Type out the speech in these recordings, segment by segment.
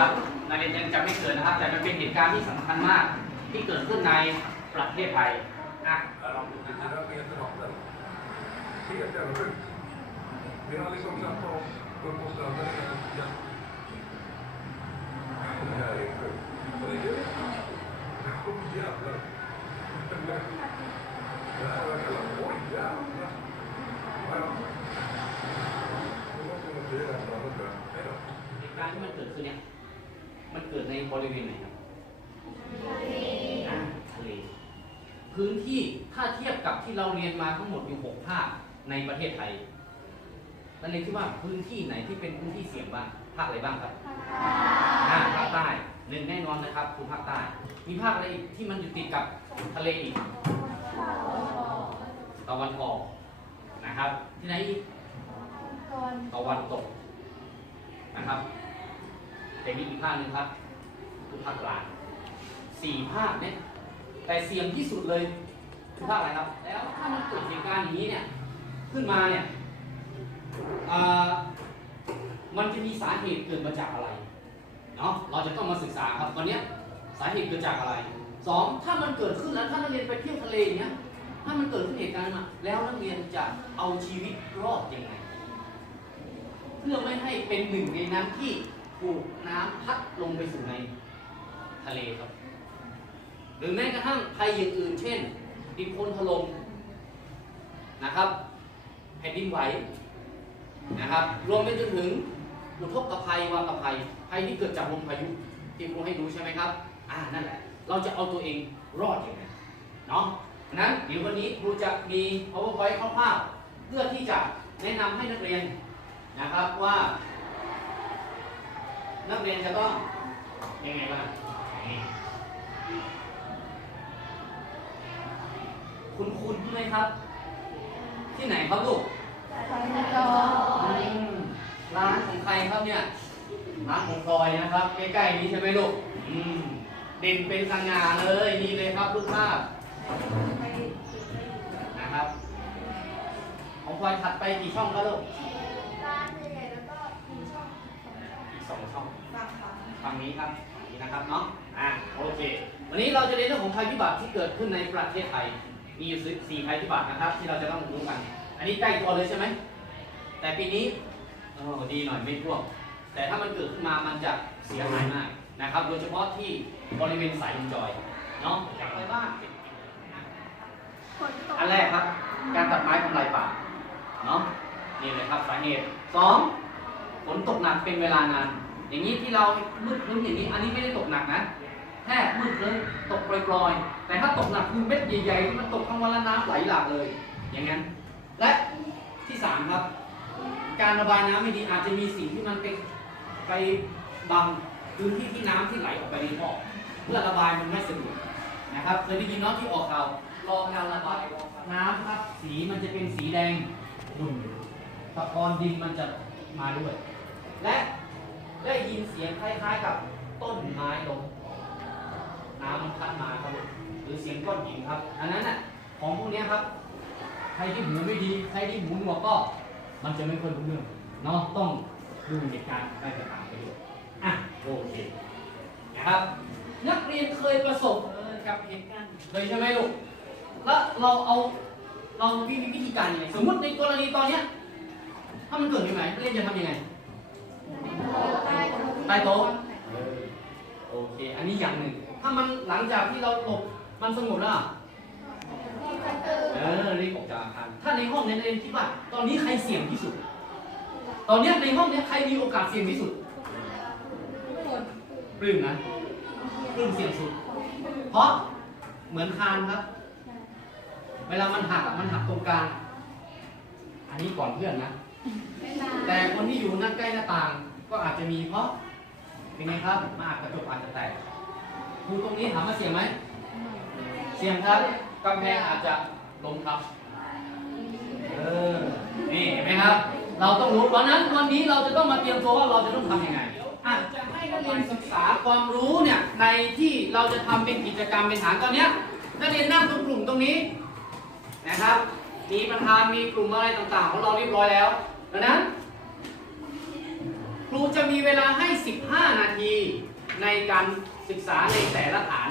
นะครับนักเรียนยังจำไม่เกิดนะครับ แต่มันเป็นเหตุการณ์ที่สำคัญมากที่เกิดขึ้นในประเทศไทยอะเราลองดูนะครับ Helt övertryckt. Vi har liksom knappt av upp på stranden innan ja. Det här är sjukt. Och det är Åh jävlar. Det här var kallat oj jävlar. Ja, ja. Nu måste vi notera det här framme tror jag. Hej då. เหตุการณ์ที่ มันเกิดขึ้นเนี่ยมันเกิดในบริเวณไหนครับอะทะเล พื้นที่ถ้าเทียบกับที่เราเรียนมาทั้งหมดอยู่หกภาคในประเทศไทยนั่นเองคิดว่าพื้นที่ไหนที่เป็นพื้นที่เสี่ยงบ้าง ภาคอะไรบ้างครับอ่าภาคใต้หนึ่งแน่นอนนะครับคือภาคใต้ มีภาคอะไรอีกที่มันอยู่ติดกับทะเลอีก ตะวันออกนะครับ ที่ไหนอีก ตะวันตกนะครับ แต่มีอีกภาคหนึ่งครับคือภาคกลางสี่ภาคเนี่ยแต่เสี่ยงที่สุดเลยคือภาคอะไรครับ แล้วถ้ามันเกิดเหตุการณ์อย่างนี้เนี่ยขึ้นมาเนี่ยมันจะมีสาเหตุเกิดมาจากอะไรเนาะเราจะต้องมาศึกษาครับตอนนี้สาเหตุเกิดจากอะไรสองถ้ามันเกิดขึ้นแล้วถ้านักเรียนไปเที่ยวทะเลอย่างเงี้ยถ้ามันเกิดขึ้นเหตุการณ์มาแล้วนักเรียนจะเอาชีวิตรอดยังไง เพื่อไม่ให้เป็นหนึ่งในนั้นที่ ถูกน้ำพัดลงไปสู่ในทะเลครับ หรือแม้กระทั่งภัยอย่างอื่น เช่น ดินโคลนถล่มนะครับแผ่นดินไหวนะครับ รวมไปจนถึงอุทกภัย วากภัย ภัยที่เกิดจากลมพายุ ที่ครูให้ดูใช่ไหมครับ อ่า นั่นแหละ เราจะเอาตัวเองรอดอย่างไรเนาะนั้นเดี๋ยววันนี้ครูจะมี powerpoint คร่าวๆเพื่อที่จะแนะนำให้นักเรียนนะครับว่า นักเรียนจะต้องยังไงบ้างนี่คุณคุณใช่ไหมครับ ที่ไหนครับลูกอืมร้านของใครครับเนี่ยร้านของพลอยนะครับใกล้ๆนี้ใช่ไหมลูกอืมเด่นเป็นสง่าเลยนี่เลยครับลูกภาพนะครับ ของพลอยถัดไปกี่ช่องครับลูกอีกสองช่อง ฝั่งนี้ครับฝั่งนี้นะครับเนาะอ่าโอเค วันนี้เราจะเรียนเรื่องของภัยพิบัติที่เกิดขึ้นในประเทศไทย มีอยู่สี่ภัยพิบัตินะครับ ที่เราจะต้องรู้กัน อันนี้ใกล้ตัวเลยใช่ไหมแต่ปีนี้เออดีหน่อยไม่ท่วมแต่ถ้ามันเกิดขึ้นมามันจะเสียหายมากนะครับ โดยเฉพาะที่บริเวณสายลมจอยเนาะจากอะไรบ้างอันแรกครับ การตัดไม้ทำลายป่าเนาะนี่เลยครับสาเหตุสองฝนตกหนักเป็นเวลานาน อย่างนี้ที่เรามืดครึ้มอย่างนี้ อันนี้ไม่ได้ตกหนักนะแค่มืดครึ้มตกปล่อยๆ แต่ถ้าตกหนักคือเม็ดใหญ่ๆที่มันตกทั้งวันละน้ำไหลหลากเลย อย่างนั้น และที่สามครับ การระบายน้ำไม่ดีอาจจะมีสิ่งที่มันไปไปบังพื้นที่ที่น้ำที่ไหลออกไปในท่อเพื่อระบายมันไม่สะดวกนะครับเคยได้ยินเนาะที่ออกข่าวรอการระบายน้ำครับ สีมันจะเป็นสีแดงขุ่นตะกอนดินมันจะมาด้วย และ ได้ยินเสียงคล้ายๆกับต้นไม้ลงน้ำมันพัดมาครับหรือเสียงก้อนหินครับ อันนั้นน่ะของพวกนี้ครับใครที่หูไม่ดีใครที่หูหนวกก็ มันจะไม่ค่อยรู้เรื่องเนาะต้องดูเหตุการณ์ได้ต่างๆไปด้วยอะโอเคนะครับนักเรียนเคยประสบกับเหตุการณ์เคยใช่ไหมลูกแล้วเราเอาเราวิธีวิธีการยังไงสมมติในกรณีตอนเนี้ยถ้ามันเกิดยังไงนักเรียนจะทำยังไง ใต้โต๊ะโอเค อันนี้อย่างหนึ่ง ถ้ามันหลังจากที่เราหลบมันสงบแล้วอะเออรีบออกจากอาคารถ้าในห้องเนี้นักเรียนคิดว่า ตอนนี้ใครเสี่ยงที่สุด ตอนเนี้ยในห้องเนี้ยใครมีโอกาสเสี่ยงที่สุดปลื้มนะปลื้มเสี่ยงสุด เพราะเหมือนคานครับ เวลามันหักอะมันหักตรงกลาง อันนี้ก่อนเพื่อนนะ แต่คนที่อยู่หน้าใกล้หน้าต่างก็อาจจะมีเพราะ เป็นไงครับมาอาจกระจกอาจจะแตกดูตรงนี้ถามว่าเสี่ยงไหมเสี่ยงครับกำแพงอาจจะล้มครับเออนี่เห็นไหมครับ เราต้องรู้เพราะนั้นวันนี้เราจะต้องมาเตรียมตัวว่าเราจะต้องทำยังไงอาจจะให้นักเรียนศึกษาความรู้เนี่ยในที่เราจะทำเป็นกิจกรรมเป็นฐานตอนเนี้ยนักเรียนนั่งตรงกลุ่มตรงนี้นะครับ มีประธานมีกลุ่มอะไรต่างๆ ของเราเรียบร้อยแล้วดังนั้นครูจะมี เวลาให้ 15 นาทีในการศึกษาในแต่ละฐาน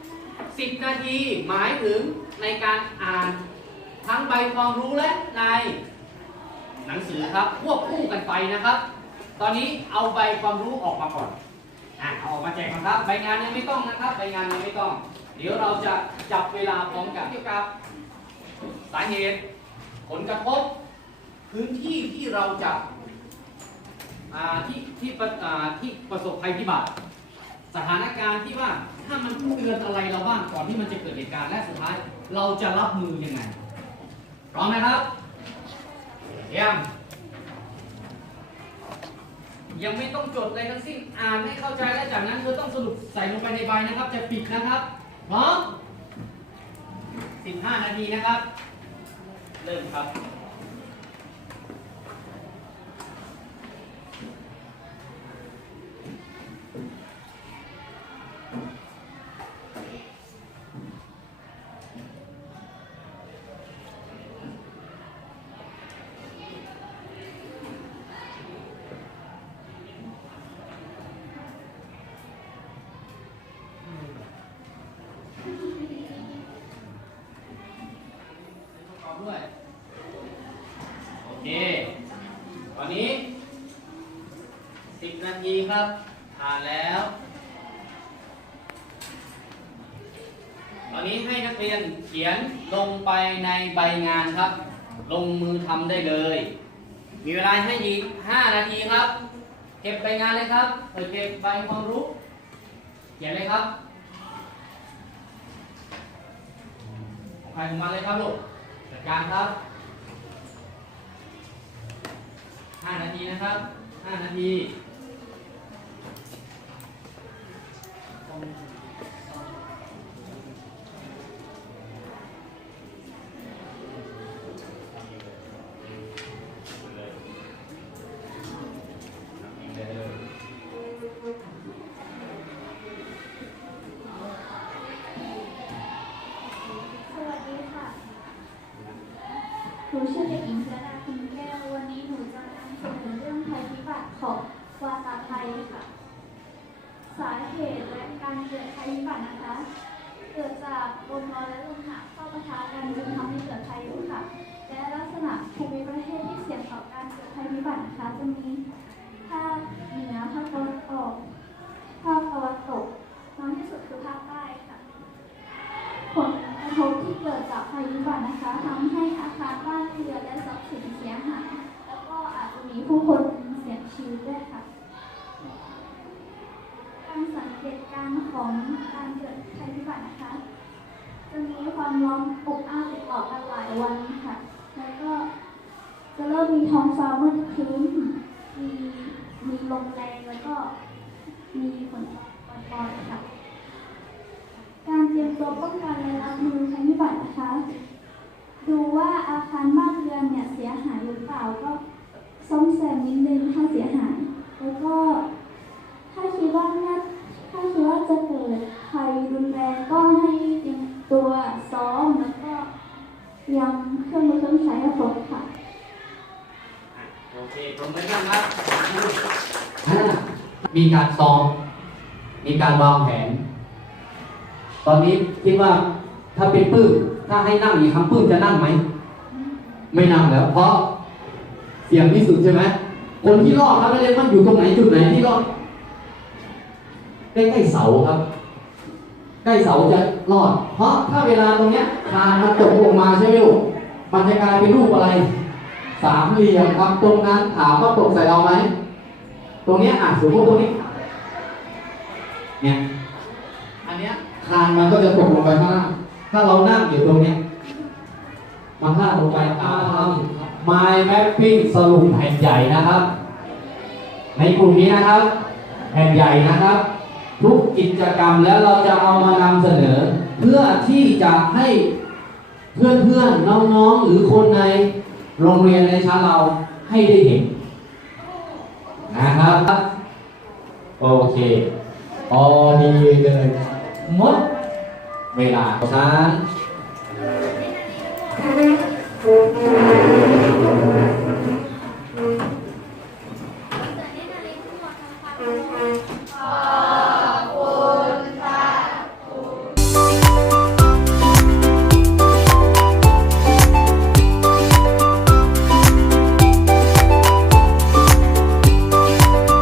10 นาทีหมายถึงในการอ่านทั้งใบความรู้และในหนังสือครับควบคู่กันไปนะครับ ตอนนี้เอาใบความรู้ออกมาก่อนอะเอาออกมาแจกก่อนครับ ใบงานยังไม่ต้องนะครับ ใบงานยังไม่ต้อง เดี๋ยวเราจะจับเวลาพร้อมกันเกี่ยวกับ สาเหตุ ผลกระทบ พื้นที่ที่เราจะ ที่ที่ประอ่าที่ประสบภัยพิบัติสถานการณ์ที่ว่าถ้ามันเตือนอะไรเราบ้างก่อนที่มันจะเกิดเหตุการณ์และสุดท้าย เราจะรับมือยังไงพร้อมไหมครับเยี่ยมยังไม่ต้องจดอะไรทั้งสิ้นอ่านให้เข้าใจและจากนั้นเธอต้องสรุปใส่ลงไปในใบนะครับ จะปิดนะครับพร้อม15 นาทีนะครับ เริ่มครับ ทีครับผ่านแล้ว ตอนนี้ให้นักเรียนเขียนลงไปในใบงานครับ ลงมือทำได้เลย มีเวลาให้อีก 5 นาทีครับ เก็บใบงานเลยครับเออเก็บใบความรู้ เขียนเลยครับของใครของมันเลยครับลูกจัดการครับห้านาทีนะครับห้านาที หนูชื่ ผู้คนเสียชีวิตด้วยค่ะ การสังเกตการณ์ของการเกิดภัยพิบัตินะคะ จะมีความร้อนอบอ้าวติดต่อกันหลายวันค่ะ แล้วก็จะเริ่มมีท้องฟ้ามืดครึ้มมีมีลมแรงแล้วก็มีฝนตกปล่อยๆค่ะ การเตรียมตัวป้องกันและรับมือภัยพิบัตินะคะ ดูว่าอาคารบ้านเรือนเนี่ยเสียหายหรือเปล่าก็ ซ่อมแซมนิดนึงถ้าเสียหาย แล้วก็ถ้าคิดว่าน่าถ้าคิดว่าจะเกิดภัยรุนแรงก็ให้เตรียมตัวซ้อมแล้วก็เตรียมเครื่องมือเครื่องใช้ให้ครบค่ะ โอเคปรบมือกันครับมีการซ้อม มีการวางแผน ตอนนี้คิดว่าถ้าเป็นปื้มถ้าให้นั่งอีกครั้งปื้มจะนั่งไหม ไม่นั่งแล้ว เพราะ เสี่ยงที่สุดใช่ไหมคนที่รอดครับนักเรียนมันอยู่ตรงไหนจุดไหนที่รอดใกล้ๆเสาครับใกล้เสาจะรอด เพราะถ้าเวลาตรงเนี้ยคานมันตกลงมาใช่ไหมลูกมันจะกลายเป็นรูปอะไร สามเหลี่ยมครับตรงนั้นถามว่าตกใส่เราไหมตรงเนี้ยอะสมมติตรงนี้เนี่ยอันเนี้ยคานมันก็จะตกลงไปข้างล่างถ้าเรานั่งอยู่ตรงเนี้ยมันพลาดลงไปตามทำ My Mapping สรุปแผ่นใหญ่นะครับ ในกลุ่มนี้นะครับ แผ่นใหญ่นะครับ ทุกกิจกรรมแล้วเราจะเอามานำเสนอ เพื่อที่จะให้เพื่อนๆนน้องๆ หรือคนในโรงเรียนในชั้นเราให้ได้เห็นนะครับ โอเคพอดีเลยหมดเวลาชั้น Thank you.